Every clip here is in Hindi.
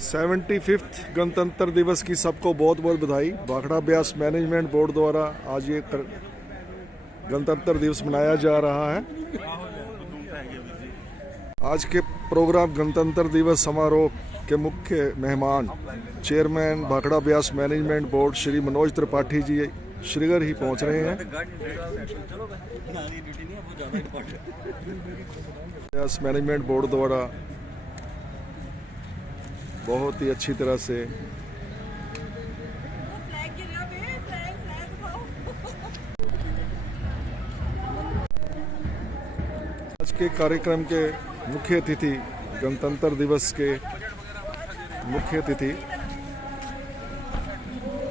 75th गणतंत्र दिवस की सबको बहुत बहुत बधाई। भाखड़ा ब्यास मैनेजमेंट बोर्ड द्वारा आज ये गणतंत्र दिवस मनाया जा रहा है। आज के प्रोग्राम गणतंत्र दिवस समारोह के मुख्य मेहमान chairman Bhakra Beas management board Shri Manoj Tripathi ji Srinagar ही पहुंच रहे हैं। ब्यास मैनेजमेंट बोर्ड द्वारा बहुत ही अच्छी तरह से आज के कार्यक्रम के मुख्य अतिथि गणतंत्र दिवस के मुख्य अतिथि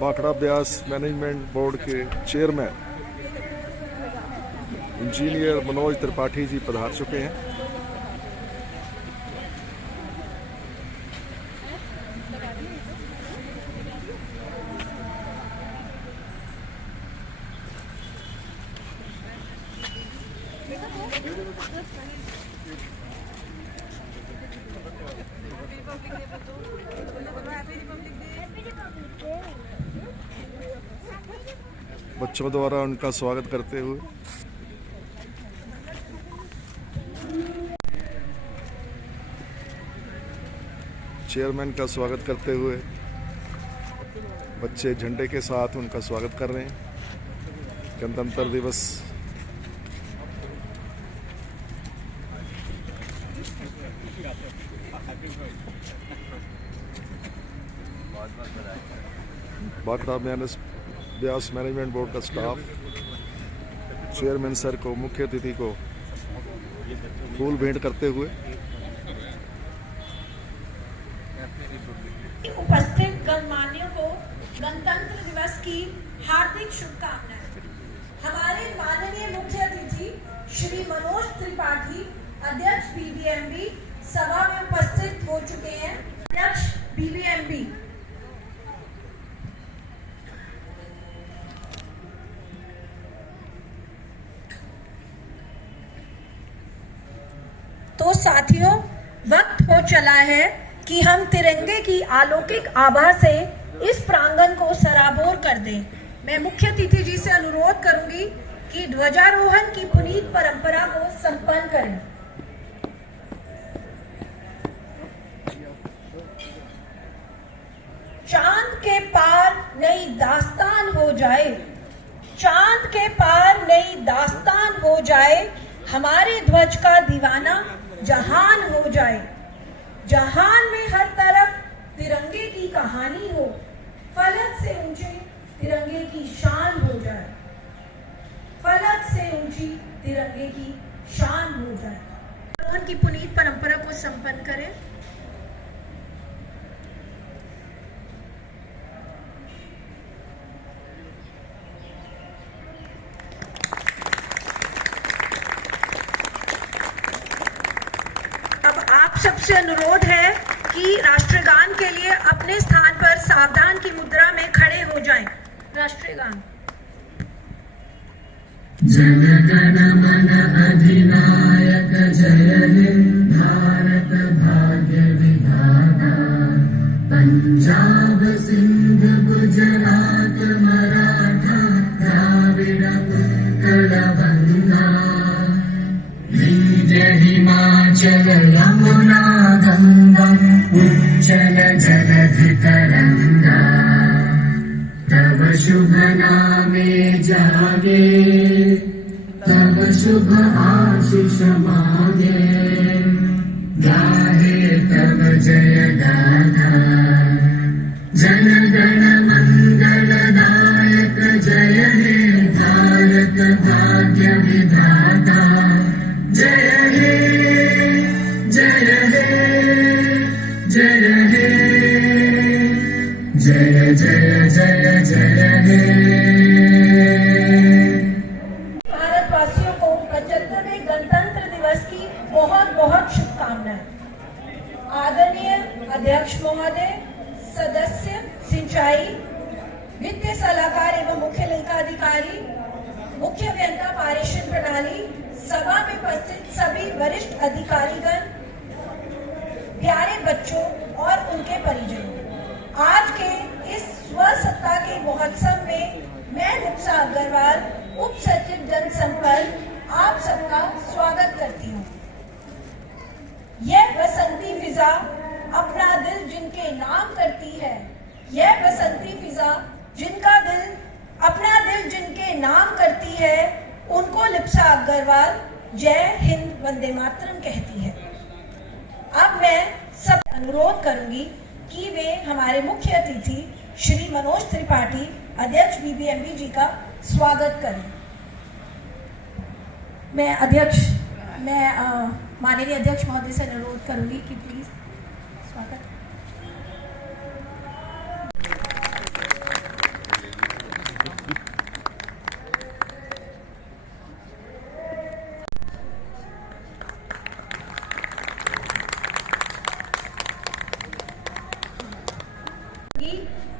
भाखड़ा ब्यास मैनेजमेंट बोर्ड के चेयरमैन इंजीनियर मनोज त्रिपाठी जी पधार चुके हैं। बच्चों द्वारा उनका स्वागत करते हुए चेयरमैन का स्वागत करते हुए बच्चे झंडे के साथ उनका स्वागत कर रहे हैं। गणतंत्र दिवस भाखड़ा ब्यास मैनेजमेंट बोर्ड का स्टाफ चेयरमैन सर को मुख्य अतिथि को फूल भेंट करते हुए उपस्थित गणमान्यों को गणतंत्र दिवस की हार्दिक शुभकामनाएं। हमारे माननीय मुख्य अतिथि श्री मनोज त्रिपाठी अध्यक्ष बीबीएमबी सभा में उपस्थित हो चुके हैं। अध्यक्ष बीबीएमबी तो साथियों, वक्त हो चला है कि हम तिरंगे की अलौकिक आभा से इस प्रांगण को सराबोर कर दें। मैं मुख्य अतिथि जी से अनुरोध करूंगी कि ध्वजारोहण की पुनीत परंपरा को संपन्न करें। चांद के पार नई दास्तान हो जाए, चांद के पार नई दास्तान हो जाए, हमारे ध्वज का दीवाना जहान हो जाए। जहान में हर तरफ तिरंगे की कहानी हो, फलक से ऊंचे तिरंगे की शान हो जाए, फलक से ऊंची तिरंगे की शान हो जाए। उनकी पुनीत परंपरा को संपन्न करें। सबसे अनुरोध है कि राष्ट्रगान के लिए अपने स्थान पर सावधान की मुद्रा में खड़े हो जाएं। राष्ट्रगान। जन गण मन अधिनायक जय हे भारत भाग्य विधाता, पंजाब सिंध गुजरात मराठा द्राविड़ उत्कल बंगा, हिमाचल यमुना गंगा उज्जल जलधि तरंगा, तब शुभ नामे जागे, तब शुभ आशीष मांगे, गाहे तब जय गाथा। जन गण मंगल दायक जय हे भारत भाग्य विधाता, जय हे जय हे जय हे जय जय जय जय हे। भारतवासियों को 75वें गणतंत्र दिवस की बहुत बहुत शुभकामनाएं। आदरणीय अध्यक्ष महोदय, सदस्य सिंचाई, वित्तीय सलाहकार एवं मुख्य लेखाधिकारी, मुख्य अभियंता पारेषण प्रणाली, सभा में उपस्थित सभी वरिष्ठ अधिकारीगण, प्यारे बच्चों और उनके परिजनों, आज के इस स्वसत्ता के महोत्सव में मैं लिप्सा अग्रवाल, उप सचिव जनसंपर्क, आप सबका स्वागत करती हूँ। यह बसंती फिजा अपना दिल जिनके नाम करती है, यह बसंती फिजा जिनका दिल अपना दिल जिनके नाम करती है, उनको लिप्सा अग्रवाल जय हिंद वंदे मातरम कहती है। अब मैं सब अनुरोध करूंगी कि वे हमारे मुख्य अतिथि श्री मनोज त्रिपाठी, अध्यक्ष बीबीएमबी जी का स्वागत करें। मैं माननीय अध्यक्ष महोदय से अनुरोध करूंगी कि प्लीज स्वागत।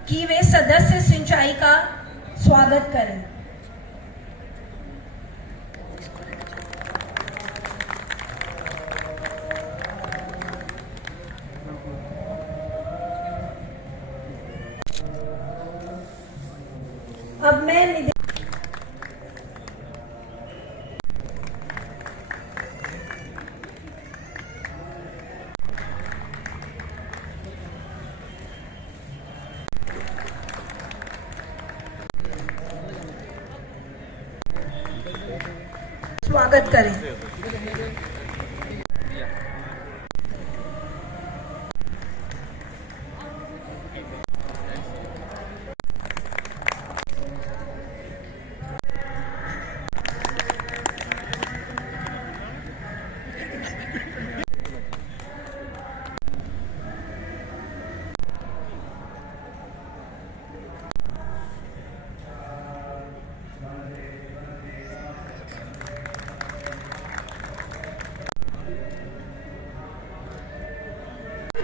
कि वे सदस्य सिंचाई का स्वागत करें। अब मैं स्वागत करें।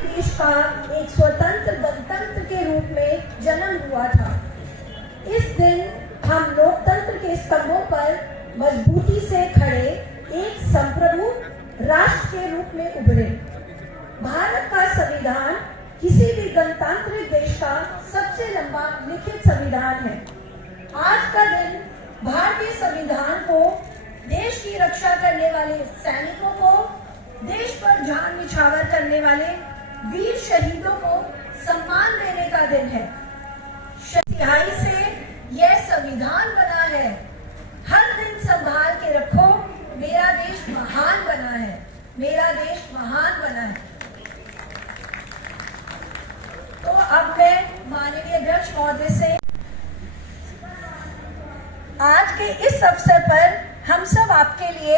देश का एक स्वतंत्र गणतंत्र के रूप में जन्म हुआ था। इस दिन हम लोकतंत्र के स्तंभों पर मजबूती से खड़े एक संप्रभु राष्ट्र के रूप में उभरे। भारत का संविधान किसी भी गणतांत्रिक देश का सबसे लंबा लिखित संविधान है। आज का दिन भारतीय संविधान को, देश की रक्षा करने वाले सैनिकों को, देश पर जान निछावर करने वाले वीर शहीदों को सम्मान देने का दिन है। सिहाई से यह संविधान बना है। हर दिन संभाल के रखो, मेरा देश महान बना है, मेरा देश महान बना है। तो अब मैं माननीय अध्यक्ष महोदय से आज के इस अवसर पर हम सब आपके लिए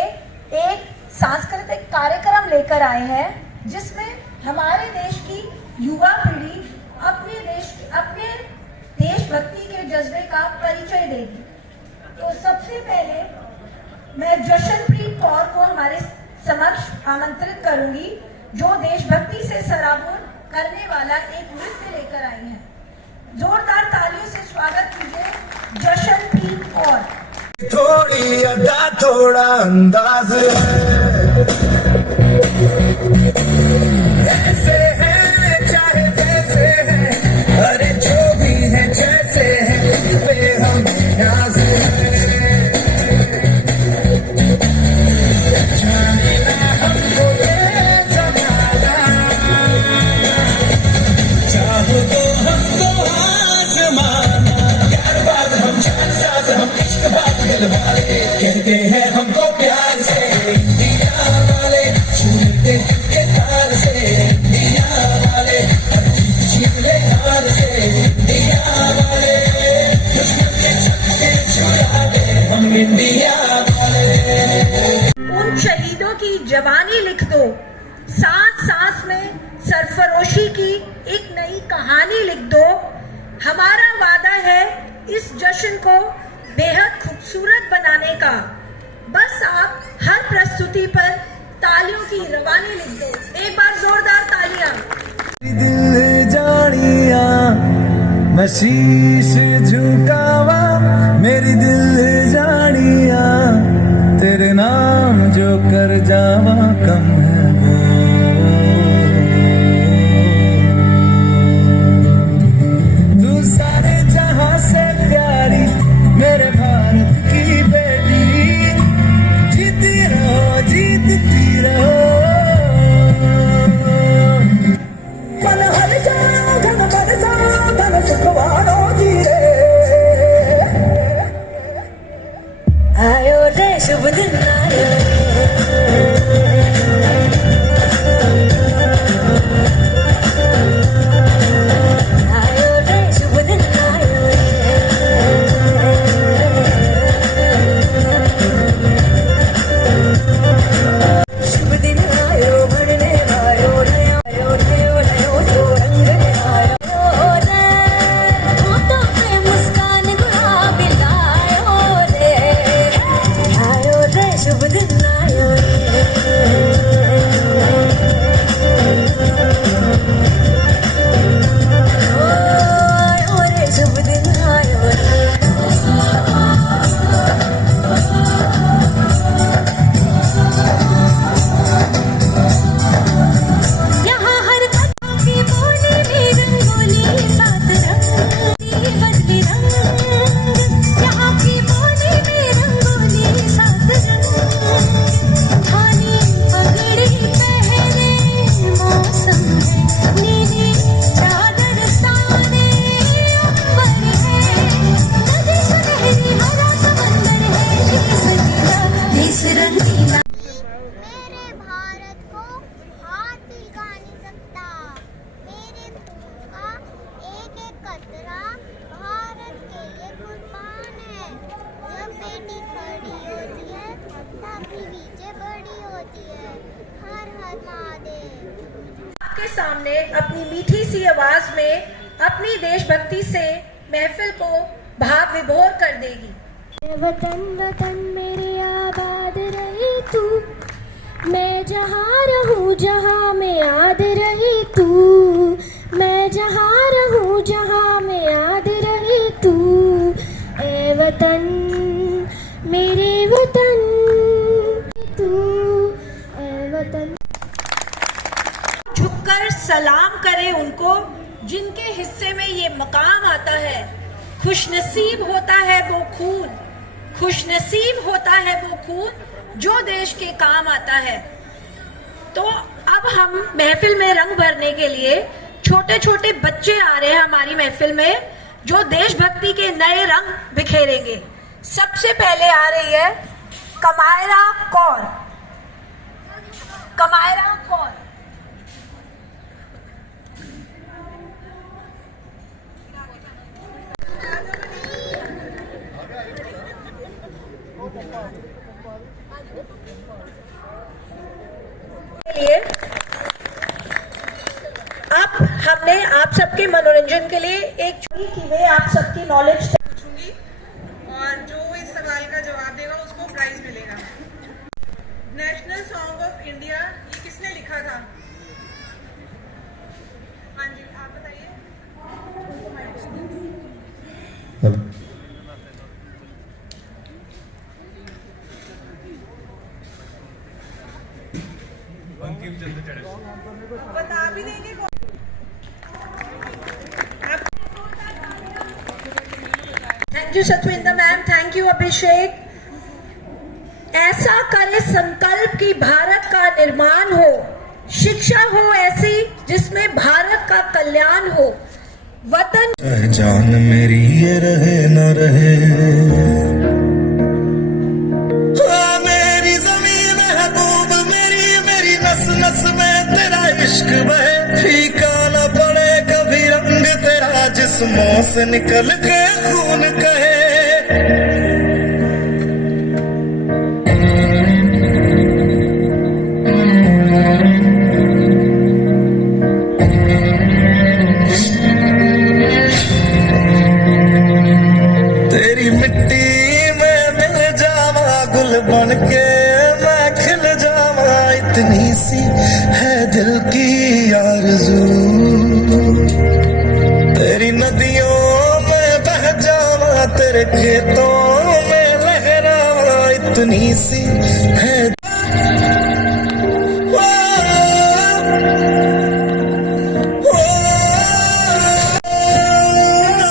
एक सांस्कृतिक कार्यक्रम लेकर आए हैं, जिसमें हमारे देश की युवा पीढ़ी अपने देशभक्ति के जज्बे का परिचय देगी। तो सबसे पहले मैं जशनप्रीत कौर को हमारे समक्ष आमंत्रित करूंगी, जो देशभक्ति से सराबोर करने वाला एक नृत्य लेकर आई हैं। जोरदार तालियों से स्वागत कीजिए जशनप्रीत कौर। थोड़ी अदा थोड़ा अंदाज ऐसे है चाहे जैसे है, अरे जो भी है जैसे है पे हम नाज जाने ना हमको ये जमाना, चाहो तो हमको आजमाना, यार बात हम जान साथ हम इश्क बात दिल वाले, कहते हैं हमको प्यार से दिया वाले, छूते के तार से दिया वाले, छीले हार से दिया वाले, दुश्मन के छक्के छुड़ा दे हम इंडिया वाले। उन शहीदों की जवानी लिख दो, सांस सांस में सरफरोशी की एक नई कहानी लिख दो। हमारा वादा है इस जश्न को बेहद खूबसूरत बनाने का। बस आप हर प्रस्तुति पर तालियों की रवानी लिख दो। एक बार जोरदार तालियां। दिल जानिया मैं शीश झुकावा, मेरी दिल जानिया तेरे नाम आपके सामने अपनी मीठी सी आवाज में अपनी देशभक्ति से महफिल को भाव विभोर कर देगी। वतन वतन मेरे आबाद रहे तू, मैं जहाँ रहूँ जहाँ में याद रहे तू, मैं जहाँ रहूँ जहाँ में याद रहे तू, ए वतन मेरे वतन तू, ए वतन। झुककर सलाम करें उनको जिनके हिस्से में ये मकाम आता है। खुशनसीब होता है वो खून, खुशनसीब होता है वो खून जो देश के काम आता है। तो अब हम महफिल में रंग भरने के लिए छोटे छोटे बच्चे आ रहे हैं हमारी महफिल में, जो देशभक्ति के नए रंग बिखेरेंगे। सबसे पहले आ रही है कमायरा कौर। कमायरा कौर लिए अब हमने आप सबके मनोरंजन के लिए एक चुनी की वे आप सबकी नॉलेज पूछूंगी और जो इस सवाल का जवाब देगा उसको प्राइज मिलेगा। नेशनल सॉन्ग ऑफ इंडिया ये किसने लिखा था? हाँ जी, आप बताइए। बता भी देंगे कौन? Thank you Satvinder ma'am, thank you Abhishek. ऐसा करे संकल्प कि भारत का निर्माण हो, शिक्षा हो ऐसी जिसमें भारत का कल्याण हो, वतन जान मेरी ये रहे न रहे, मेरी ज़मीन महबूब मेरी, मेरी नस नस में तेरा इश्क बहे, फीका न पड़े कभी रंग तेरा जिस्मों से निकल के खून कहे। तेरी मिट्टी में मिल जावा गुल बन के मैं खिल जावा, इतनी सी है दिल की आरज़ू, तेरी नदियों में बह जावा तेरे खेतों में लहरावा, इतनी सी है।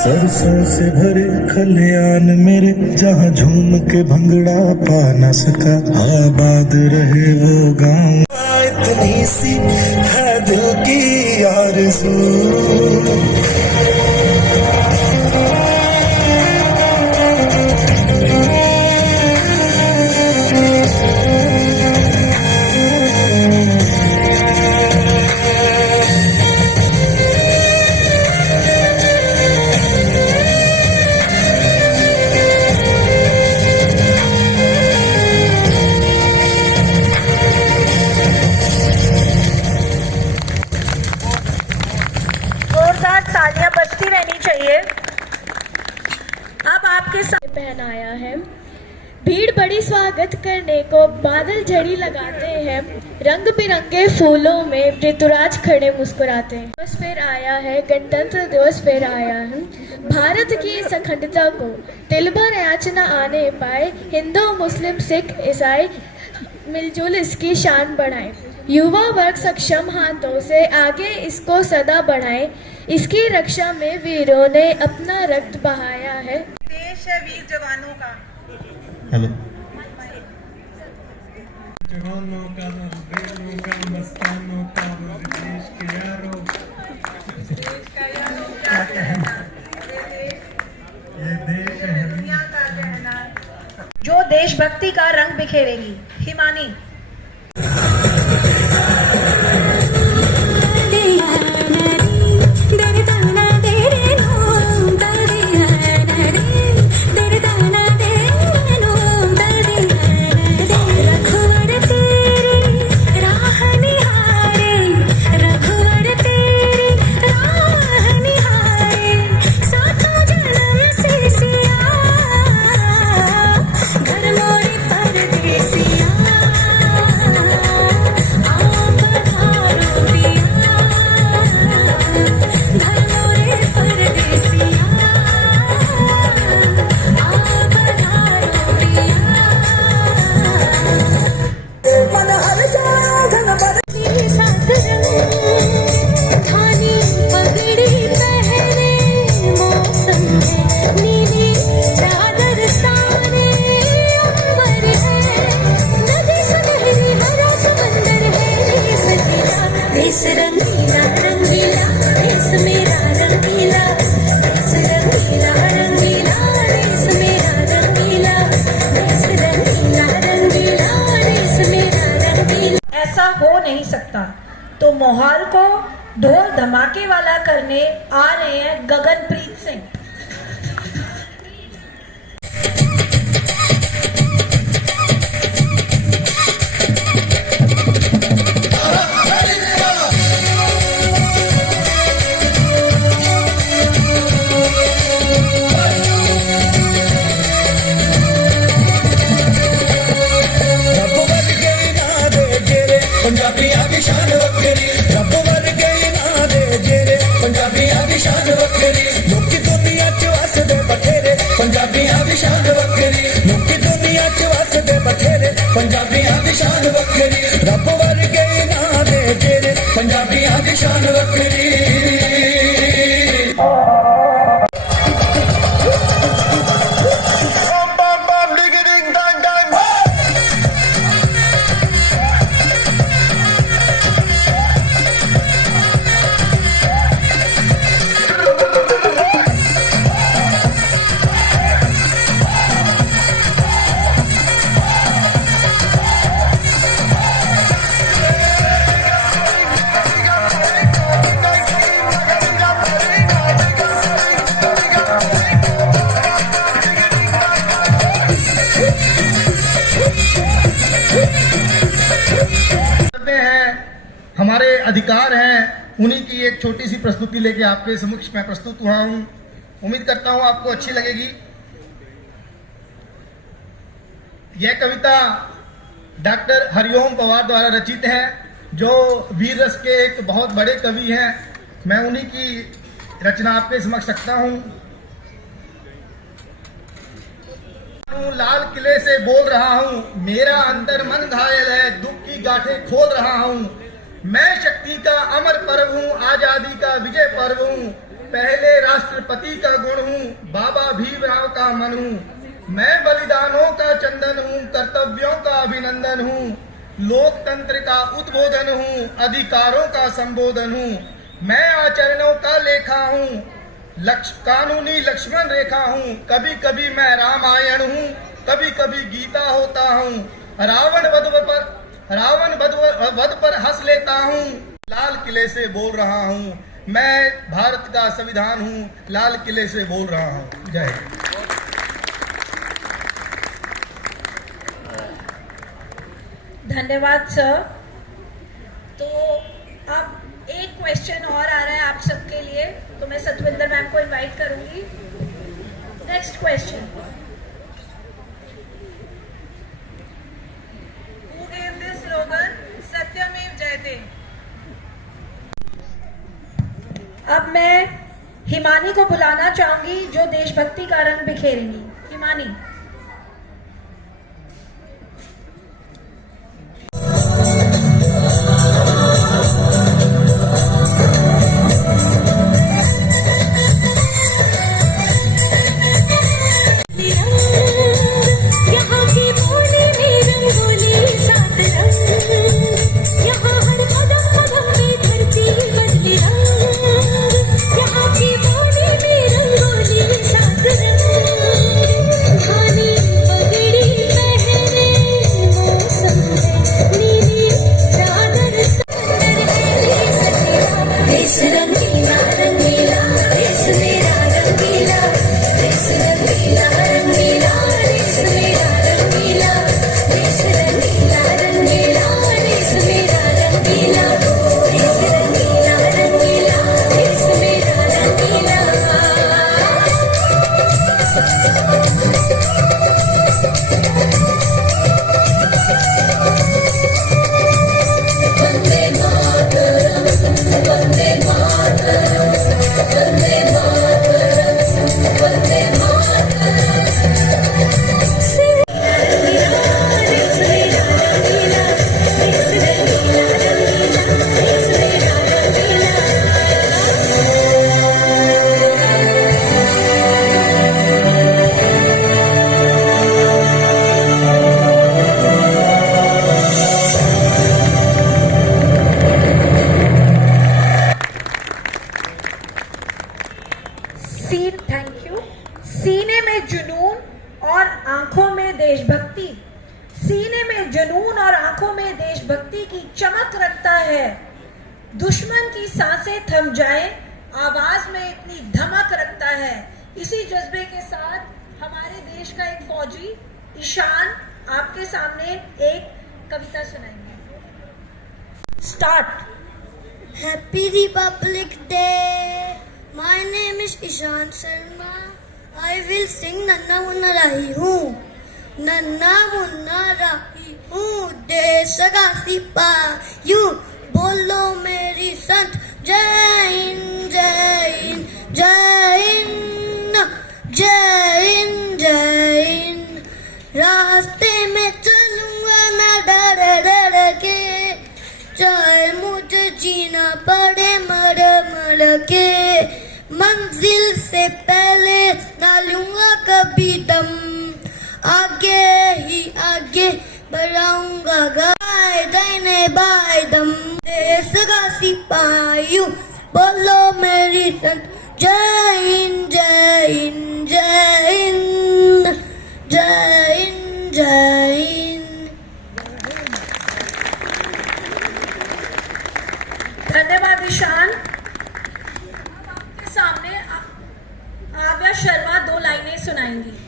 सरसों से भरे खलियान मेरे, जहाँ झूम के भंगड़ा पा न सका, आबाद रहे वो गाँव, इतनी सी है दिल की आरज़ू। जोरदार तालियां बजती रहनी चाहिए। अब आपके साथ पहनाया है, भीड़ बड़ी स्वागत करने को बादल झड़ी लगाते हैं, रंग बिरंगे फूलों में ऋतुराज खड़े मुस्कुराते हैं। दिवस फिर आया है, गणतंत्र दिवस फिर आया है, भारत की इस अखंडता को तिल भर याचना आने पाए, हिंदू मुस्लिम सिख ईसाई मिलजुल इसकी शान बढ़ाए, युवा वर्ग सक्षम हाथों से आगे इसको सदा बढ़ाए, इसकी रक्षा में वीरों ने अपना रक्त बहाया है। देश है वीर जवानों का। हेलो। जवानों का वीरों का मस्तानों का देश के यारों, देश का यारों क्या कहना, ये देश है दुनिया का कहना। जो देशभक्ति का रंग बिखेरेगी। हिमानी रखवाड़ तेरी राह निहार देश रंगीला रंगीला देश मेरा रंगीला, देश रंगीला रंगीला देश मेरा रंगीला, देश रंगीला रंगीला देश मेरा रंगीला। ऐसा हो नहीं सकता, तो माहौल को ढोल धमाके वाला करने आ रहे हैं गगनप्रीत सिंह। पंजाबियां की शान वक्री, रब वर्गे ना दे जेरे, पंजाबियां की शान वक्री, लोकी दुनिया च वसदे बथेरे, पंजाबियां की शान वक्री, लोकी दुनिया च वसदे बथेरे, पंजाबियां की शान वक्री, रब वर्गे ना दे जेरे, पंजाबियां की शान वक्री। हमारे अधिकार हैं, उन्हीं की एक छोटी सी प्रस्तुति लेके आपके समक्ष मैं प्रस्तुत हुआ हूं। उम्मीद करता हूं आपको अच्छी लगेगी। यह कविता डॉक्टर हरिओम पवार द्वारा रचित है, जो वीर रस के एक बहुत बड़े कवि हैं। मैं उन्हीं की रचना आपके समक्ष रखता हूं। लाल किले से बोल रहा हूं, मेरा अंतर मन घायल है, दुख की गांठें खोल रहा हूं। मैं शक्ति का अमर पर्व हूँ, आजादी का विजय पर्व हूँ, पहले राष्ट्रपति का गुण हूँ, बाबा भीमराव का मन हूँ। मैं बलिदानों का चंदन हूँ, कर्तव्यों का अभिनंदन हूँ, लोकतंत्र का उद्बोधन हूँ, अधिकारों का संबोधन हूँ। मैं आचरणों का लेखा हूँ, कानूनी लक्ष्मण रेखा हूँ। कभी कभी मैं रामायण हूँ, कभी कभी गीता होता हूँ। रावण वध पर हंस लेता हूँ, लाल किले से बोल रहा हूँ। मैं भारत का संविधान हूँ, लाल किले से बोल रहा हूँ। जय हिंद। धन्यवाद सर। तो अब एक क्वेश्चन और आ रहा है आप सबके लिए, तो मैं सतविंदर मैम को इनवाइट करूंगी। Next question. Who gave this slogan? सत्यमेव जयते। अब मैं हिमानी को बुलाना चाहूंगी, जो देशभक्ति का रंग बिखेरेंगी। हिमानी। यहाँ की बोली में रंगोली सात रंग है, दुश्मन की सांसें थम जाएं, आवाज में इतनी धमक रखता है। इसी जज्बे के साथ हमारे देश का एक फौजी ईशान आपके सामने एक कविता सुनाएंगे। Start. Happy Republic Day. My name is Ishan Sharma. I will sing Nanna Munna Rahi Hoon. Nanna Munna Rahi Hoon. देश का सिपाही बोलो मेरी संत। जय हिंद जय हिंद जय हिंद जय हिंद जय हिंद। रास्ते में चलूंगा मैं डर डर के, चाहे मुझे जीना पड़े मर मर के। मंजिल से पहले ना लूंगा कभी दम, आगे ही आगे बढ़ाऊंगा गाय दाहिने बाय दम। देश का सिपाही बोलो मेरी संत। जय हिंद जय हिंद जय हिंद जय हिंद जय हिंद। धन्यवाद ईशान। आपके सामने आव्या शर्मा 2 लाइनें सुनाएंगी।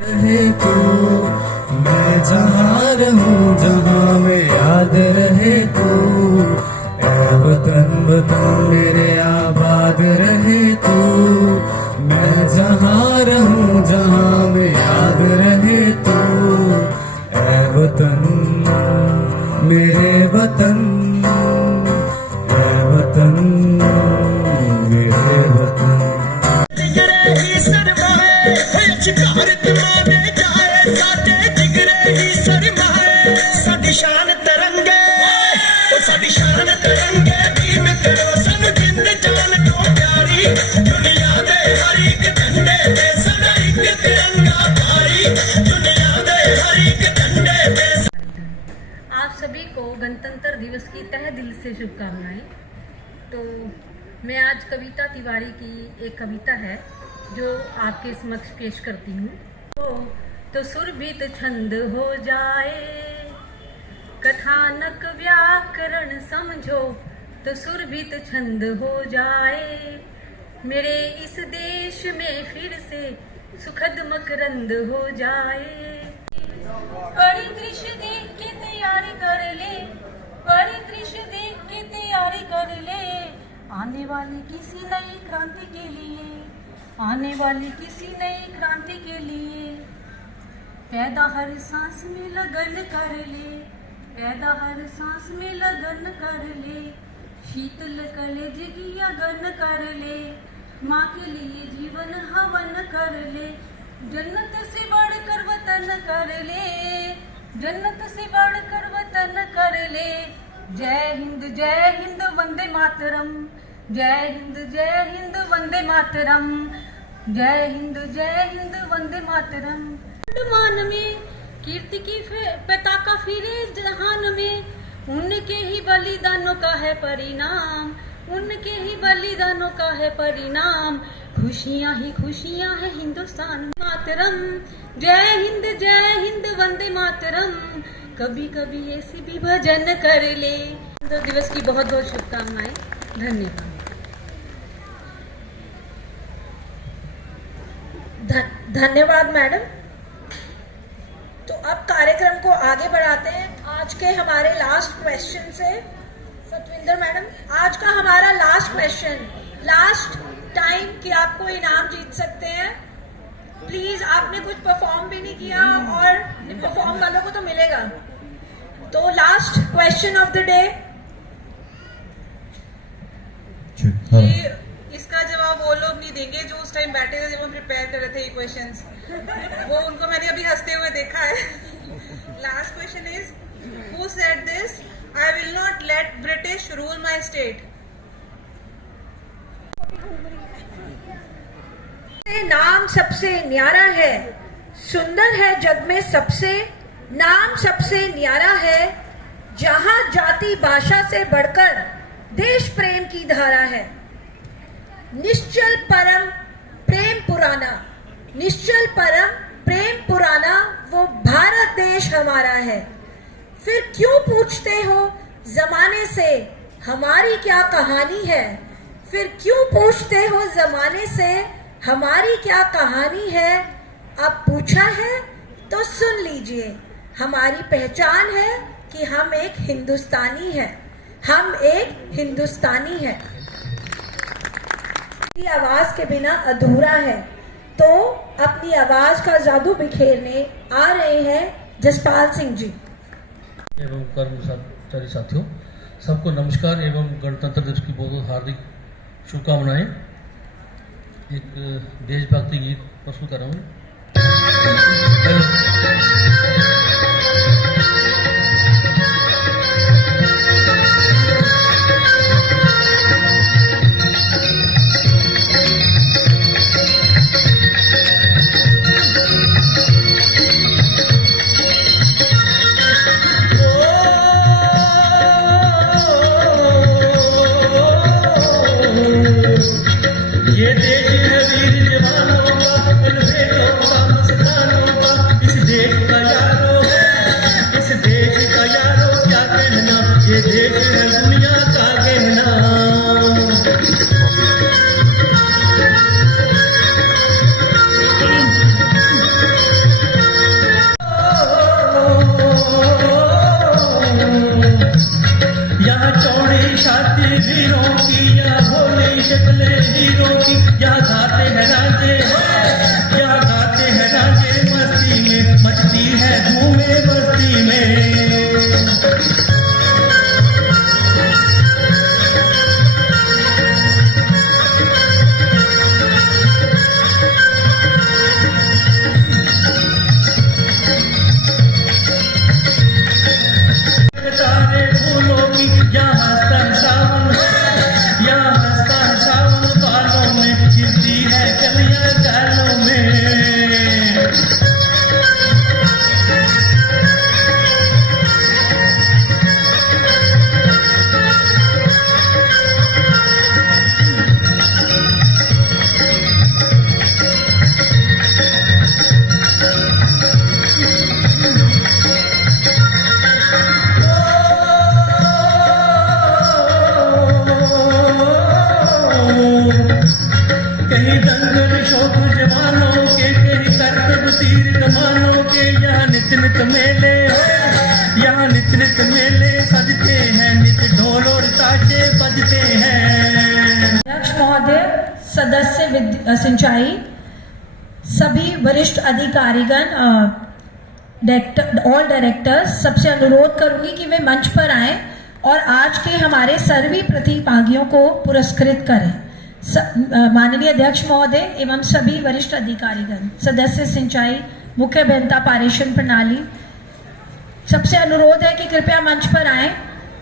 रहे तू, मैं जहाँ रहूं जहाँ में याद रहे तू। ऐ वतन वतन मेरे आबाद रहे तू। मैं जहाँ रहूं जहाँ में याद रहे तू। ऐ वतन मेरे वतन, ऐ वतन मेरे वतन। शान तरंगे साडी शान तरंगे वीर करो सन जिंद जान तो प्यारी। दुनिया दे हर एक झंडे पे सदा एक तिरंगा भारी। दुनिया दे हर एक झंडे पे। आप सभी को गणतंत्र दिवस की तहे दिल से शुभकामनाएं। तो मैं आज कविता तिवारी की एक कविता है जो आपके समक्ष पेश करती हूँ। तो सुरभित छंद हो जाए, कथानक व्याकरण समझो, तो सुरभित छंद हो जाए। मेरे इस देश में फिर से सुखद मकरंद हो जाए। परिदृश्य देख के तैयारी कर ले, परिदृश्य देख के तैयारी कर ले। आने वाली किसी नई क्रांति के लिए, आने वाली किसी नई क्रांति के लिए। पैदा हर सांस में लगन कर ले, पैदा हर सांस में लगन कर ले। शीतल कलेज की अगन कर ले, माँ के लिए जीवन हवन कर ले। जन्नत से बढ़कर वतन कर ले, जन्नत से बढ़कर वतन कर ले। जय हिंद वंदे मातरम। जय हिंद वंदे मातरम। जय हिंद वंदे मातरम। मान में कीर्ति की पताका फिरे जहान में, उनके ही बलिदानों का है परिणाम, उनके ही बलिदानों का है परिणाम। खुशियाँ ही खुशियाँ है हिंदुस्तान मातरम। जय हिंद वंदे मातरम। कभी कभी ऐसी भी भजन कर ले। गणतंत्र दिवस की बहुत बहुत शुभकामनाएं। धन्यवाद। धन्यवाद मैडम। तो अब कार्यक्रम को आगे बढ़ाते हैं आज के हमारे लास्ट क्वेश्चन से। सतविंदर मैडम, आज का हमारा लास्ट क्वेश्चन, लास्ट टाइम कि आपको इनाम जीत सकते हैं। प्लीज, आपने कुछ परफॉर्म भी नहीं किया और परफॉर्म वालों को तो मिलेगा। तो last question of the day. इसका जवाब वो लोग नहीं देंगे जो उस टाइम बैठे थे जब हम प्रिपेयर कर रहे थे ये क्वेश्चंस। वो उनको मैंने अभी हंसते हुए देखा है। Last question is, who said this? I will not let British rule my state. नाम सबसे न्यारा है, सुंदर है जग में सबसे, नाम सबसे न्यारा है। जहां जाति भाषा से बढ़कर देश प्रेम की धारा है। निश्चल परम प्रेम पुराना, निश्चल परम प्रेम पुराना, वो भारत देश हमारा है। फिर क्यों पूछते हो जमाने से हमारी क्या कहानी है? फिर क्यों पूछते हो जमाने से हमारी क्या कहानी है? अब पूछा है तो सुन लीजिए, हमारी पहचान है कि हम एक हिंदुस्तानी हैं, हम एक हिंदुस्तानी हैं। आवाज के बिना अधूरा है, तो अपनी आवाज का जादू बिखेरने आ रहे हैं जसपाल सिंह जी। एवं कर्मचारी साथियों, सबको नमस्कार एवं गणतंत्र दिवस की बहुत बहुत हार्दिक शुभकामनाएं। एक देशभक्ति गीत प्रस्तुत कर रहा हूँ। ये देश है वीर जवानों का, इन बेटों का, मस्तानों का, इस देश का यारो है, इस देश का यारो क्या कहना, ये देश है दुनिया का कहना। यहाँ चौड़ी छाती वीरों की, या भोली शक्लें हीरों की, यहाँ गाते हैं राजे, यहाँ गाते हैं राजे मस्ती में, मचती है धूमें बस्ती में। तारे फूलों की, यहाँ हंसता सावन, यहाँ हंसता सावन बालों में, गिरती है कलियां गालों में। कहीं दंगल शोक जवानों के, कहीं करतब तीर कमानों के, यहाँ नित नित मेले, यहाँ नित नित मेले सजते हैं, नित ढोल और ताशे बजते हैं। अध्यक्ष महोदय, सदस्य सिंचाई, सभी वरिष्ठ अधिकारीगण, ऑल डायरेक्टर्स, सबसे अनुरोध करूंगी कि वे मंच पर आएं और आज के हमारे सर्वी प्रतिभागियों को पुरस्कृत करें। माननीय अध्यक्ष महोदय एवं सभी वरिष्ठ अधिकारीगण, सदस्य सिंचाई, मुख्य अभियंता पारेषण प्रणाली, सबसे अनुरोध है कि कृपया मंच पर आएं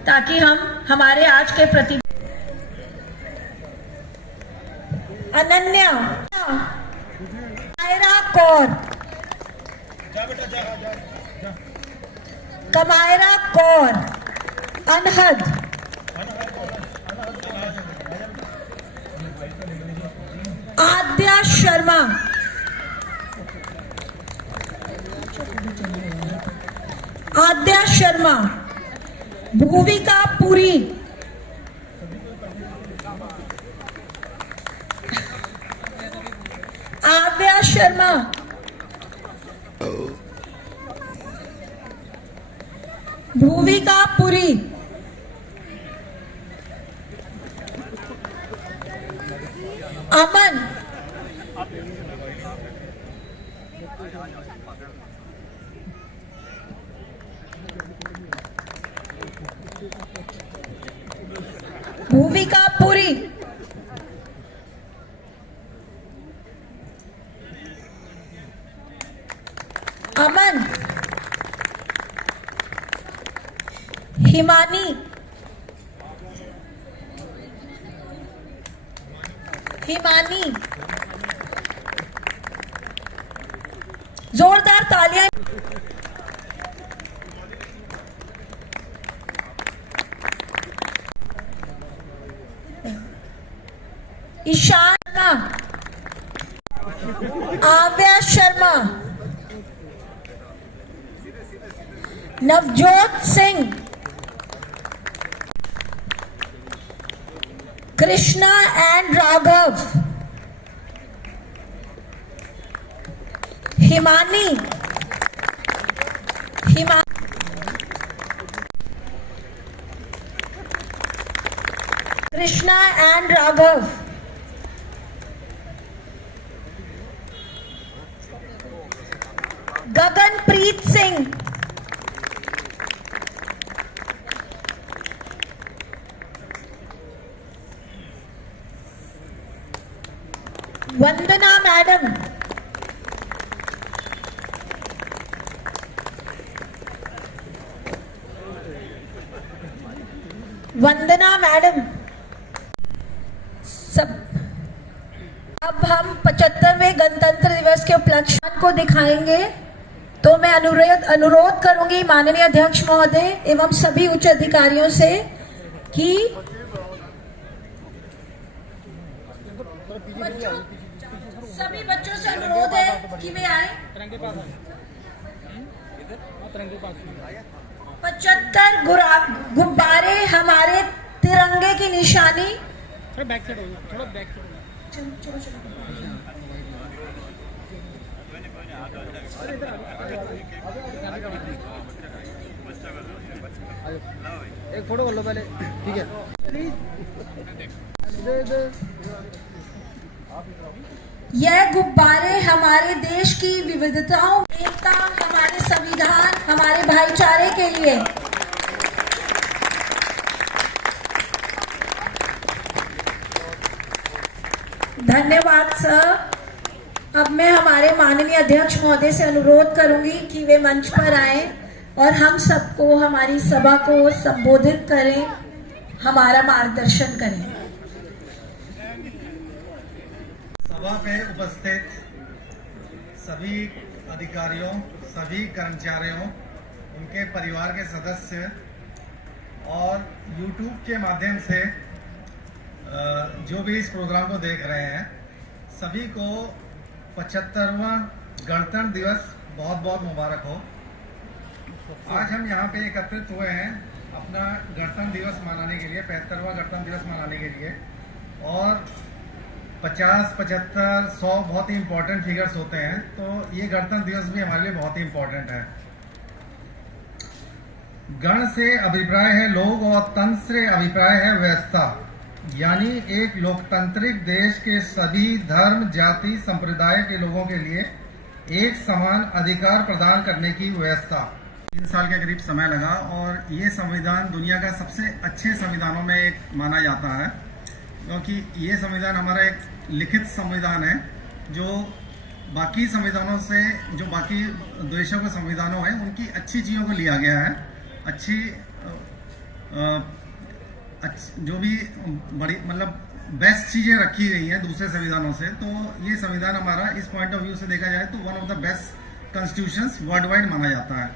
ताकि हम हमारे आज के प्रति अनन्या, कायरा कौर, कमायरा कौर, अनहद, आद्या शर्मा, आद्या शर्मा, भूविका पुरी, आव्या शर्मा, भूविका पुरी, अमन, भूविका पुरी, अमन, हिमानी, हिमानी, जोरदार तालियां। ईशान शर्मा, आव्या Sharma, Navjot Singh, Krishna and Raghav, Himani, Krishna and Raghav, Gaganpreet Singh, Vandana madam, Vandana madam. सब अब हम 75वें गणतंत्र दिवस के उपलक्ष्य को दिखाएंगे। तो मैं अनुरोध करूंगी माननीय अध्यक्ष महोदय एवं सभी उच्च अधिकारियों से कि सभी बच्चों से अनुरोध है कि वे आए। 75 गुब्बारे हमारे तिरंगे की निशानी। एक फोटो कर लो पहले, ठीक है। यह गुब्बारे हमारे देश की विविधताओं, एकता, हमारे संविधान, हमारे भाईचारे के लिए। धन्यवाद सर। अब मैं हमारे माननीय अध्यक्ष महोदय से अनुरोध करूंगी कि वे मंच पर आए और हम सबको, हमारी सभा को संबोधित करें, हमारा मार्गदर्शन करें। सभा में उपस्थित सभी अधिकारियों, सभी कर्मचारियों, उनके परिवार के सदस्य और YouTube के माध्यम से जो भी इस प्रोग्राम को देख रहे हैं, सभी को 75वां गणतंत्र दिवस बहुत बहुत मुबारक हो। आज हम यहाँ पे एकत्रित हुए हैं अपना गणतंत्र दिवस मनाने के लिए, 75वां गणतंत्र दिवस मनाने के लिए। और 50, 75, 100 बहुत ही इम्पोर्टेंट फिगर्स होते हैं, तो ये गणतंत्र दिवस भी हमारे लिए बहुत ही इम्पोर्टेंट है। गण से अभिप्राय है लोग और तंत्र से अभिप्राय है व्यवस्था, यानी एक लोकतांत्रिक देश के सभी धर्म, जाति, संप्रदाय के लोगों के लिए एक समान अधिकार प्रदान करने की व्यवस्था। 3 साल के करीब समय लगा और ये संविधान दुनिया का सबसे अच्छे संविधानों में एक माना जाता है, क्योंकि ये संविधान हमारा एक लिखित संविधान है जो बाकी संविधानों से, जो बाकी देशों के संविधानों हैं, उनकी अच्छी चीज़ों को लिया गया है। अच्छी जो भी बड़ी मतलब बेस्ट चीज़ें रखी गई हैं दूसरे संविधानों से। तो ये संविधान हमारा इस पॉइंट ऑफ व्यू से देखा जाए तो one of the best constitutions world wide माना जाता है।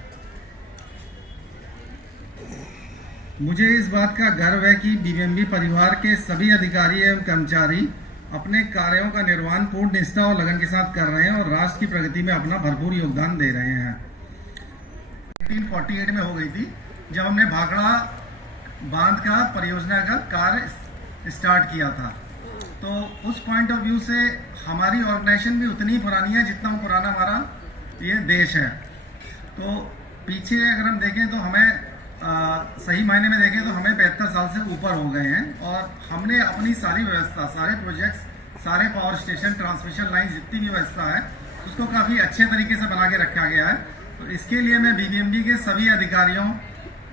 मुझे इस बात का गर्व है कि बीबीएमबी परिवार के सभी अधिकारी एवं कर्मचारी अपने कार्यों का निर्वहन पूर्ण निष्ठा और लगन के साथ कर रहे हैं और राष्ट्र की प्रगति में अपना भरपूर योगदान दे रहे हैं। 1948 में हो गई थी जब हमने भाखड़ा बांध का परियोजना का कार्य स्टार्ट किया था। तो उस पॉइंट ऑफ व्यू से हमारी ऑर्गेनाइजेशन भी उतनी पुरानी है जितना पुराना हमारा ये देश है। तो पीछे अगर हम देखें तो हमें सही मायने में देखें तो हमें 75 साल से ऊपर हो गए हैं और हमने अपनी सारी व्यवस्था, सारे प्रोजेक्ट्स, सारे पावर स्टेशन, ट्रांसमिशन लाइन, जितनी भी व्यवस्था है उसको काफ़ी अच्छे तरीके से बना के रखा गया है। तो इसके लिए मैं बीबीएमबी के सभी अधिकारियों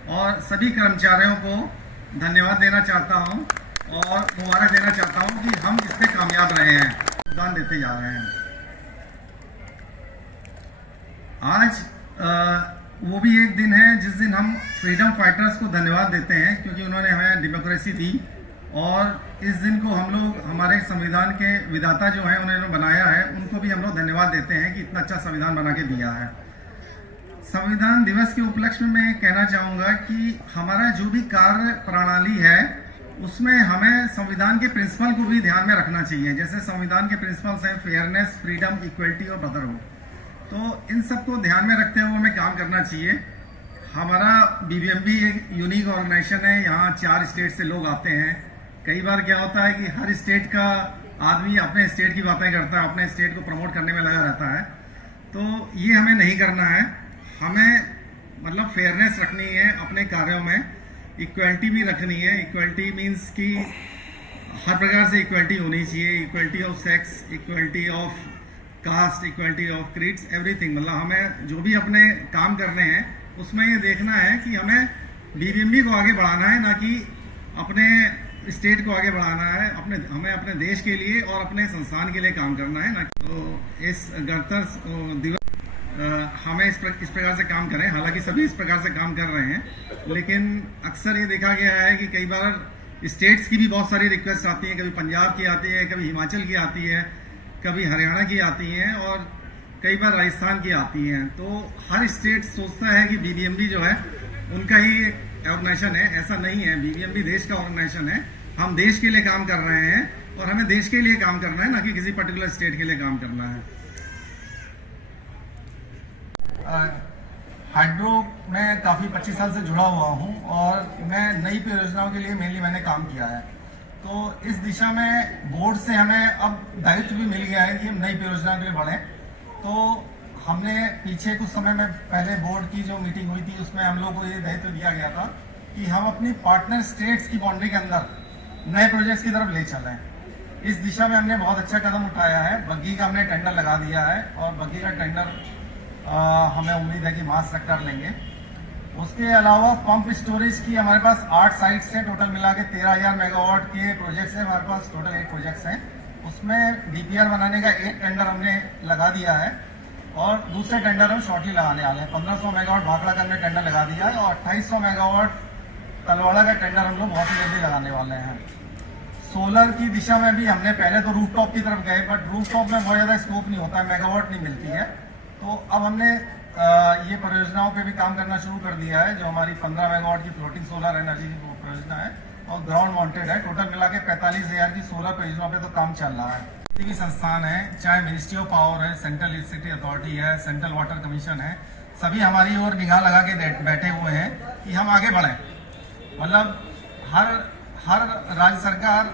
और सभी कर्मचारियों को धन्यवाद देना चाहता हूं और मुबारक देना चाहता हूं कि हम इसमें कामयाब रहे हैं, योगदान देते जा रहे हैं। आज वो भी एक दिन है जिस दिन हम फ्रीडम फाइटर्स को धन्यवाद देते हैं, क्योंकि उन्होंने हमें डेमोक्रेसी दी और इस दिन को हम लोग हमारे संविधान के विधाता जो हैं उन्होंने बनाया है, उनको भी हम लोग धन्यवाद देते हैं कि इतना अच्छा संविधान बना के दिया है। संविधान दिवस के उपलक्ष्य में मैं कहना चाहूँगा कि हमारा जो भी कार्य प्रणाली है उसमें हमें संविधान के प्रिंसिपल को भी ध्यान में रखना चाहिए। जैसे संविधान के प्रिंसिपल्स हैं फेयरनेस, फ्रीडम, इक्वलिटी और ब्रदरहुड, तो इन सबको ध्यान में रखते हुए हमें काम करना चाहिए। हमारा BBMP एक यूनिक ऑर्गेनाइजेशन है, यहाँ 4 स्टेट से लोग आते हैं। कई बार क्या होता है कि हर स्टेट का आदमी अपने स्टेट की बातें करता है, अपने स्टेट को प्रमोट करने में लगा रहता है, तो ये हमें नहीं करना है। हमें मतलब फेयरनेस रखनी है अपने कार्यों में, इक्वलिटी भी रखनी है। इक्वलिटी मीन्स कि हर प्रकार से इक्वलिटी होनी चाहिए, equality of sex, equality of caste, equality of creeds, everything. मतलब हमें जो भी अपने काम करने हैं उसमें ये देखना है कि हमें BBMP को आगे बढ़ाना है, ना कि अपने स्टेट को आगे बढ़ाना है। हमें अपने देश के लिए और अपने संस्थान के लिए काम करना है ना। तो इस गणतंत्र दिवस हमें इस प्रकार से काम करें। हालांकि सभी इस प्रकार से काम कर रहे हैं, लेकिन अक्सर ये देखा गया है कि कई बार स्टेट्स की भी बहुत सारी रिक्वेस्ट आती है। कभी पंजाब की आती है, कभी हिमाचल की आती है, कभी हरियाणा की आती हैं और कई बार राजस्थान की आती हैं। तो हर स्टेट सोचता है कि BBMP जो है उनका ही ऑर्गेनाइजेशन है। ऐसा नहीं है, BBMP देश का ऑर्गेनाइजेशन है। हम देश के लिए काम कर रहे हैं और हमें देश के लिए काम करना है, ना कि किसी पर्टिकुलर स्टेट के लिए काम करना है। हाइड्रो में काफ़ी 25 साल से जुड़ा हुआ हूँ और मैं नई परियोजनाओं के लिए मेनली मैंने काम किया है। तो इस दिशा में बोर्ड से हमें अब दायित्व भी मिल गया है कि हम नई परियोजनाओं के लिए बढ़ें। तो हमने पीछे कुछ समय में पहले बोर्ड की जो मीटिंग हुई थी उसमें हम लोग को ये दायित्व दिया गया था कि हम अपनी पार्टनर स्टेट्स की बाउंड्री के अंदर नए प्रोजेक्ट्स की तरफ ले चलें। इस दिशा में हमने बहुत अच्छा कदम उठाया है। बग्गी का हमने टेंडर लगा दिया है और बग्गी का टेंडर हमें उम्मीद है कि मार्च तक कर लेंगे। उसके अलावा पंप स्टोरेज की हमारे पास 8 साइट्स हैं, टोटल मिला के 13,000 मेगावाट के प्रोजेक्ट्स हैं हमारे पास। टोटल 8 प्रोजेक्ट्स हैं, उसमें DPR बनाने का एक टेंडर हमने लगा दिया है और दूसरे टेंडर हम शॉर्टली लगाने वाले हैं। 1500 मेगावाट भाखड़ा का हमने टेंडर लगा दिया है और 2800 मेगावाट तलवाड़ा का टेंडर हम लोग बहुत ही जल्दी लगाने वाले हैं। सोलर की दिशा में भी हमने पहले तो रूफटॉप की तरफ गए, बट रूफटॉप में बहुत ज़्यादा स्कोप नहीं होता है, मेगावाट नहीं मिलती है। तो अब हमने ये परियोजनाओं पे भी काम करना शुरू कर दिया है। जो हमारी 15 मेगावाट की फ्लोटिंग सोलर एनर्जी की परियोजना है और ग्राउंड माउंटेड है। टोटल मिला के 45,000 की सोलर परियोजनाओं पे तो काम चल रहा है। भी संस्थान है, चाहे मिनिस्ट्री ऑफ पावर है, सेंट्रल इलेक्ट्रिसिटी अथॉरिटी है, सेंट्रल वाटर कमीशन है, सभी हमारी ओर निगाह लगा के बैठे हुए हैं कि हम आगे बढ़ें। मतलब हर राज्य सरकार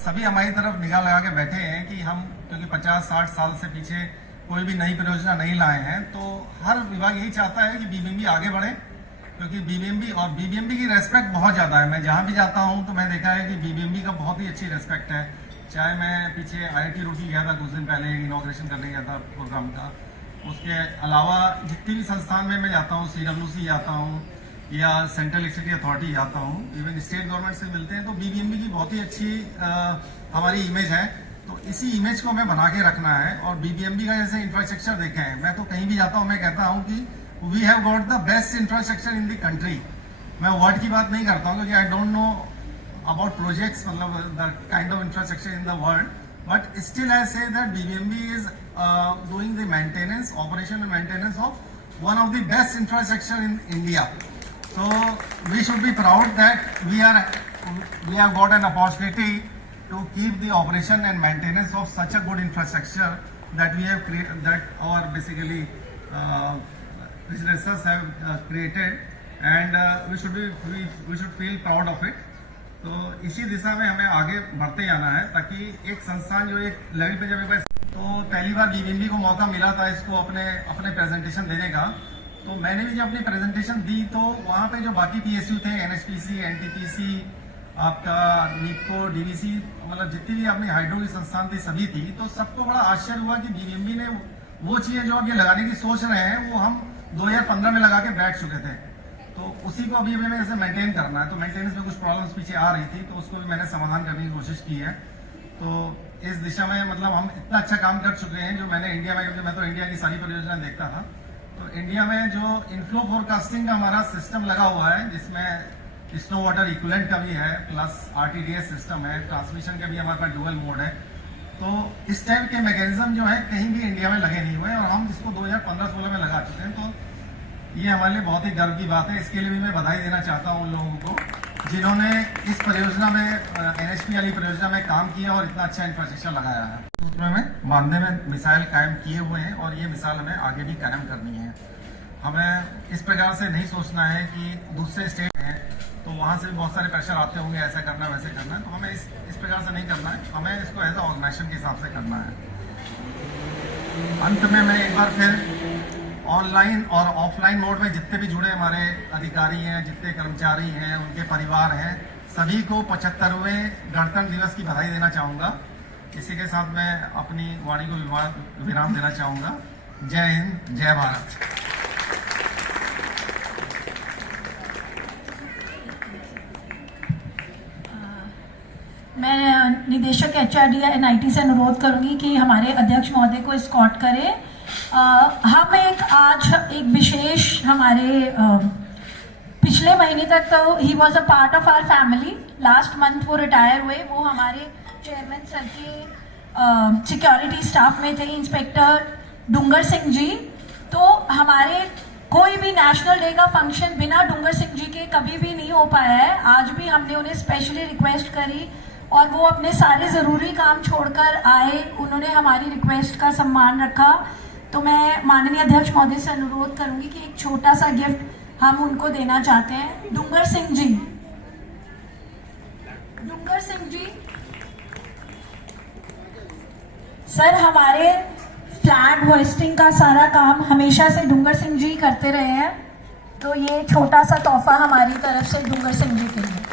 सभी हमारी तरफ निगाह लगा के बैठे हैं कि हम, क्योंकि 50-60 साल से पीछे कोई भी नई परियोजना नहीं लाए हैं, तो हर विभाग यही चाहता है कि BBMP आगे बढ़े, क्योंकि BBMP की रेस्पेक्ट बहुत ज़्यादा है। मैं जहाँ भी जाता हूँ तो मैं देखा है कि BBMP का बहुत ही अच्छी रेस्पेक्ट है। चाहे मैं पीछे IIT रुड़की गया था कुछ दिन पहले, इनॉग्रेशन करने गया था प्रोग्राम का। उसके अलावा जितनी भी संस्थान में मैं जाता हूँ, CWC जाता हूँ या सेंट्रल इलेक्ट्रिसिटी अथॉरिटी जाता हूँ, इवन स्टेट गवर्नमेंट से मिलते हैं, तो BBMP की बहुत ही अच्छी हमारी इमेज है। तो इसी इमेज को हमें बना के रखना है। और BBMP का जैसे इंफ्रास्ट्रक्चर देखें हैं, मैं तो कहीं भी जाता हूँ मैं कहता हूँ कि we have got the best infrastructure in the country. मैं वर्ड की बात नहीं करता हूँ क्योंकि I don't know about projects, मतलब the kind of infrastructure in the world, but still I say that BBMP is doing the maintenance, operation and maintenance of one of the best infrastructure in India. So we should be proud that we have got an opportunity to keep the operation and maintenance of such a good infrastructure that we have created, that our basically researchers have created, and we should feel proud of it. तो इसी दिशा में हमें आगे बढ़ते जाना है, ताकि एक संस्थान जो एक लेवल पे जब तो पहली बार BBMP को मौका मिला था इसको अपने प्रेजेंटेशन देने का। तो मैंने भी जब अपनी प्रेजेंटेशन दी तो वहाँ पे जो बाकी PSU थे, NHPC, NTPC, आपका NIPCO, DVC, मतलब जितनी भी अपनी हाइड्रो की संस्थान थी सभी थी, तो सबको बड़ा आश्चर्य हुआ कि BBMP ने वो चीज़ें जो अब ये लगाने की सोच रहे हैं वो हम 2015 में लगा के बैठ चुके थे। तो उसी को अभी हमें जैसे मेंटेन करना है। तो मेंटेनेंस में कुछ प्रॉब्लम्स पीछे आ रही थी, तो उसको भी मैंने समाधान करने की कोशिश की है। तो इस दिशा में मतलब हम इतना अच्छा काम कर चुके हैं जो मैंने इंडिया में, क्योंकि मैं तो इंडिया की सारी परियोजना देखता था, तो इंडिया में जो इनफ्लो फोरकास्टिंग का हमारा सिस्टम लगा हुआ है, जिसमें स्नो वाटर इक्विवेलेंट का भी है, प्लस RTDS सिस्टम है, ट्रांसमिशन का भी हमारे पास डुअल मोड है। तो इस टाइप के मैकेनिज्म जो है कहीं भी इंडिया में लगे नहीं हुए और हम इसको 2015-16 में लगा चुके हैं। तो ये हमारे लिए बहुत ही गर्व की बात है। इसके लिए भी मैं बधाई देना चाहता हूँ उन लोगों को जिन्होंने इस परियोजना में NHP वाली परियोजना में काम किया और इतना अच्छा इंफ्रास्ट्रक्चर लगाया है। सूत्रों में बांधने में मिसाइल कायम किए हुए हैं और ये मिसाल हमें आगे भी कायम करनी है। हमें इस प्रकार से नहीं सोचना है कि दूसरे स्टेट हैं तो वहाँ से भी बहुत सारे प्रेशर आते होंगे, ऐसा करना वैसे करना है, तो हमें इस प्रकार से नहीं करना है। हमें इसको एज अ ऑर्गेनाइजेशन के हिसाब से करना है। अंत में मैं एक बार फिर ऑनलाइन और ऑफलाइन मोड में जितने भी जुड़े हमारे अधिकारी हैं, जितने कर्मचारी हैं, उनके परिवार हैं, सभी को 75वें गणतंत्र दिवस की बधाई देना चाहूँगा। इसी के साथ मैं अपनी वाणी को विराम देना चाहूँगा। जय हिंद, जय भारत। मैं निदेशक HRD NIT से अनुरोध करूंगी कि हमारे अध्यक्ष महोदय को एस्कॉर्ट करें। हम आज एक विशेष हमारे पिछले महीने तक तो ही was a part of our family. Last month वो रिटायर हुए। वो हमारे चेयरमैन सर के सिक्योरिटी स्टाफ में थे, इंस्पेक्टर डूंगर सिंह जी। तो हमारे कोई भी नेशनल डे का फंक्शन बिना डूंगर सिंह जी के कभी भी नहीं हो पाया है। आज भी हमने उन्हें स्पेशली रिक्वेस्ट करी और वो अपने सारे ज़रूरी काम छोड़कर आए। उन्होंने हमारी रिक्वेस्ट का सम्मान रखा। तो मैं माननीय अध्यक्ष महोदय से अनुरोध करूंगी कि एक छोटा सा गिफ्ट हम उनको देना चाहते हैं। डूंगर सिंह जी, डूंगर सिंह जी सर, हमारे फ्लैग होइस्टिंग का सारा काम हमेशा से डूंगर सिंह जी करते रहे हैं। तो ये छोटा सा तोहफा हमारी तरफ से डूंगर सिंह जी के लिए।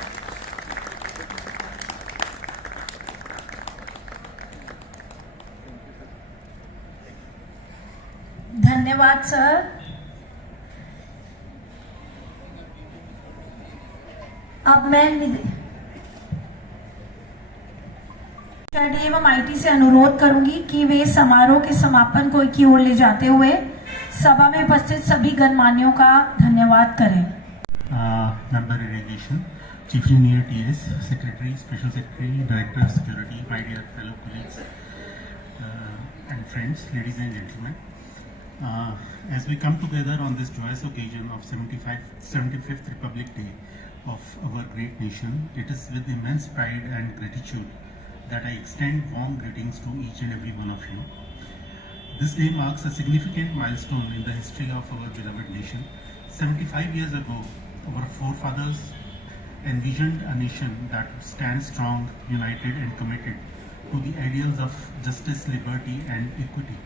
धन्यवाद सर। अब मैं एवं IT से अनुरोध करूंगी कि वे समारोह के समापन को की ओर ले जाते हुए सभा में उपस्थित सभी गणमान्यों का धन्यवाद करें। Member Irrigation, Chief Engineer TS, Secretary, Special Secretary, Director Security, my dear fellow colleagues and friends, ladies and gentlemen. As we come together on this joyous occasion of 75th Republic Day of our great nation, it is with immense pride and gratitude that I extend warm greetings to each and every one of you. This day marks a significant milestone in the history of our beloved nation. 75 years ago, our forefathers envisioned a nation that stands strong, united and committed to the ideals of justice, liberty and equity.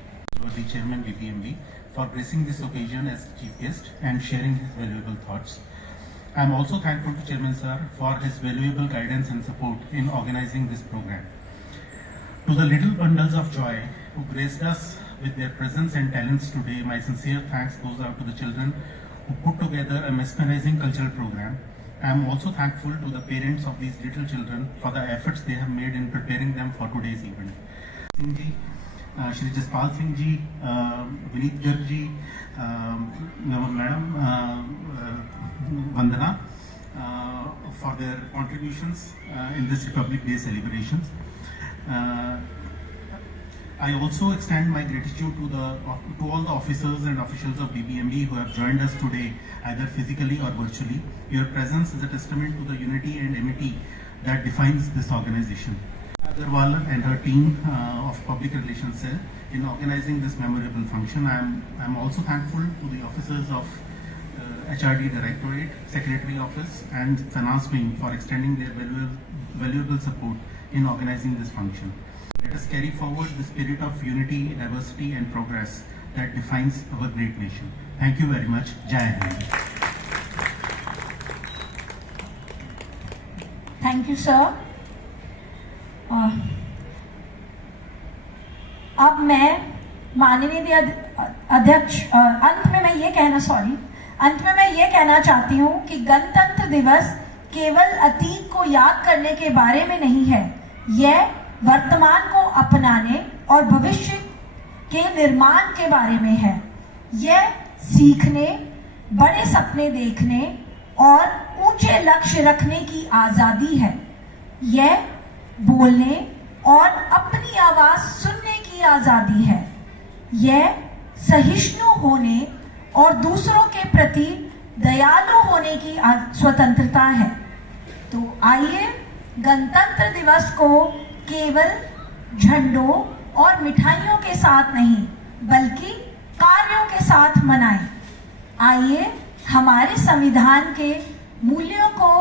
The Chairman BPMB for gracing this occasion as Chief Guest and sharing his valuable thoughts. I am also thankful to Chairman Sir for his valuable guidance and support in organizing this program. To the little bundles of joy who graced us with their presence and talents today, my sincere thanks goes out to the children who put together a mesmerizing cultural program. I am also thankful to the parents of these little children for the efforts they have made in preparing them for today's event. Singh ji, Shri Jaspal Singh ji, Vineet Garg ji, Madam Vandana for their contributions in this Republic Day celebrations. I also extend my gratitude to all the officers and officials of BBMB who have joined us today, either physically or virtually. Your presence is a testament to the unity and amity that defines this organization. Agarwal and her team of Public Relations Cell in organizing this memorable function. I am also thankful to the officers of HRD Directorate, Secretary Office and Finance Wing for extending their valuable support in organizing this function. Let us carry forward the spirit of unity, diversity and progress that defines our great nation. Thank you very much. Jai Hind. Thank you, sir. अब मैं माननीय अध्यक्ष अंत में मैं ये कहना चाहती हूँ कि गणतंत्र दिवस केवल अतीत को याद करने के बारे में नहीं है, यह वर्तमान को अपनाने और भविष्य के निर्माण के बारे में है। यह सीखने, बड़े सपने देखने और ऊंचे लक्ष्य रखने की आजादी है। यह बोलने और अपनी आवाज सुनने की आजादी है। यह सहिष्णु होने और दूसरों के प्रति दयालु होने की स्वतंत्रता है। आइए गणतंत्र दिवस को केवल झंडों और मिठाइयों के साथ नहीं बल्कि कार्यों के साथ मनाएं। आइए हमारे संविधान के मूल्यों को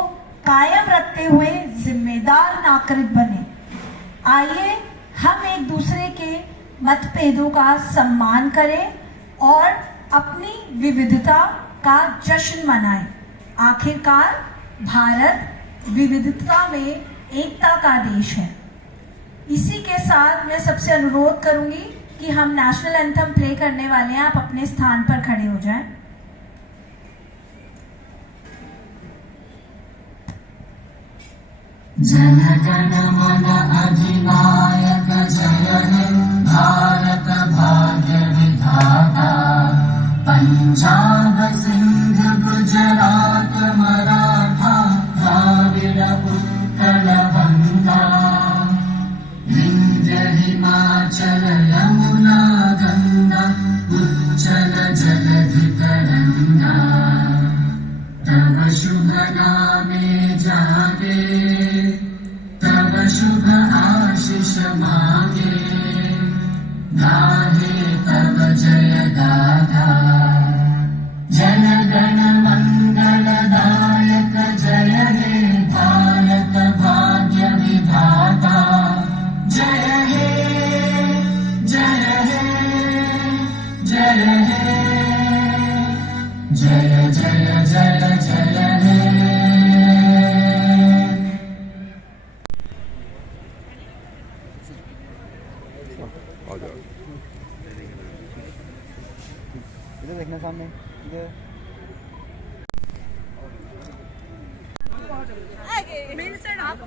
कायम रखते हुए जिम्मेदार नागरिक बने। आइए हम एक दूसरे के मतभेदों का सम्मान करें और अपनी विविधता का जश्न मनाएं। आखिरकार भारत विविधता में एकता का देश है। इसी के साथ मैं सबसे अनुरोध करूंगी कि हम नेशनल एंथम प्ले करने वाले हैं, आप अपने स्थान पर खड़े हो जाएं। जन गण मन अधिनायक जय हे भारत भाग्य विधाता। पंजाब सिंध गुजरात मराठा द्राविड़ उत्कल बंगा। विंध्य हिमाचल यमुना गंगा उच्चल जलधि तरंगा। तव शुभ नामे जागे तव शुभ आशीष मांगे। गाहे तव जय गाथा जन गण मंगल दायक जय हे भारत भाग्य विधाता। जय हे जय हे जय हे जय जय जय जय हे। इधर देखना सामने इधर। मेरे से आप